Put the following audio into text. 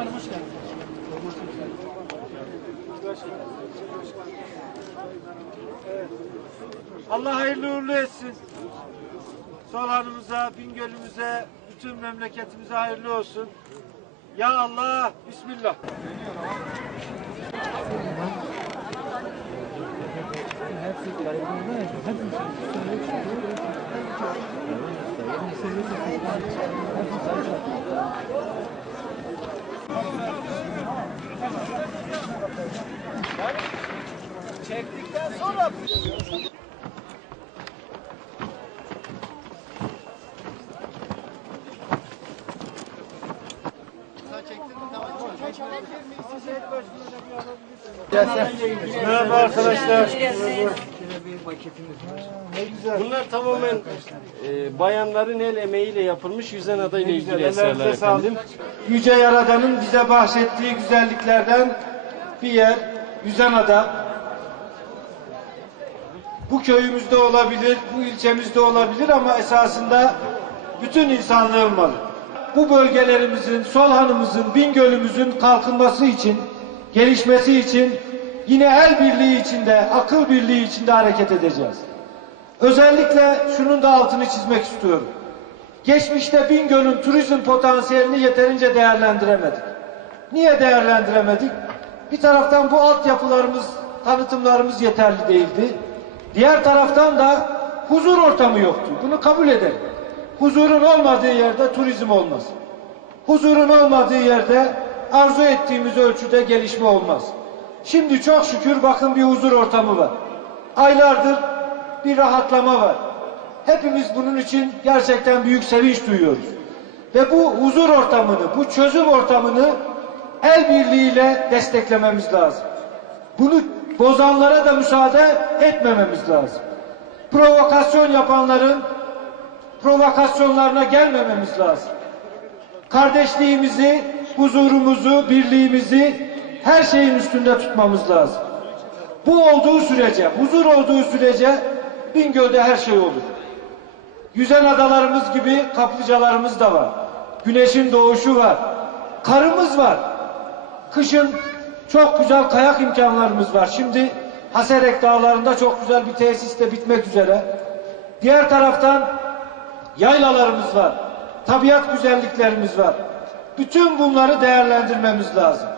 Kemal'im hoş geldin. Allah hayırlı uğurlu etsin. Soğanımıza, Bingöl'ümüze, bütün memleketimize hayırlı olsun. Ya Allah, Bismillah. Çektikten sonra Merhaba arkadaşlar. Bunlar tamamen e, bayanların el emeğiyle yapılmış yüzen ada ile ilgili eserler efendim. Yüce Yaradan'ın bize bahşettiği güzelliklerden bir yer Yüzenada. Bu köyümüzde olabilir, bu ilçemizde olabilir ama esasında bütün insanlığı olmalı. Bu bölgelerimizin, Solhan'ımızın, Bingöl'ümüzün kalkınması için, gelişmesi için yine el birliği içinde, akıl birliği içinde hareket edeceğiz. Özellikle şunun da altını çizmek istiyorum. Geçmişte Bingöl'ün turizm potansiyelini yeterince değerlendiremedik. Niye değerlendiremedik? Bir taraftan bu altyapılarımız, tanıtımlarımız yeterli değildi. Diğer taraftan da huzur ortamı yoktu. Bunu kabul edelim. Huzurun olmadığı yerde turizm olmaz. Huzurun olmadığı yerde arzu ettiğimiz ölçüde gelişme olmaz. Şimdi çok şükür bakın bir huzur ortamı var. Aylardır bir rahatlama var. Hepimiz bunun için gerçekten büyük sevinç duyuyoruz. Ve bu huzur ortamını, bu çözüm ortamını el birliğiyle desteklememiz lazım. Bunu bozanlara da müsaade etmememiz lazım. Provokasyon yapanların provokasyonlarına gelmememiz lazım. Kardeşliğimizi, huzurumuzu, birliğimizi her şeyin üstünde tutmamız lazım. Bu olduğu sürece, huzur olduğu sürece Bingöl'de her şey olur. Yüzen adalarımız gibi kaplıcalarımız da var. Güneşin doğuşu var. Karımız var. Kışın çok güzel kayak imkanlarımız var. Şimdi Haserek Dağları'nda çok güzel bir tesis de bitmek üzere. Diğer taraftan yaylalarımız var. Tabiat güzelliklerimiz var. Bütün bunları değerlendirmemiz lazım.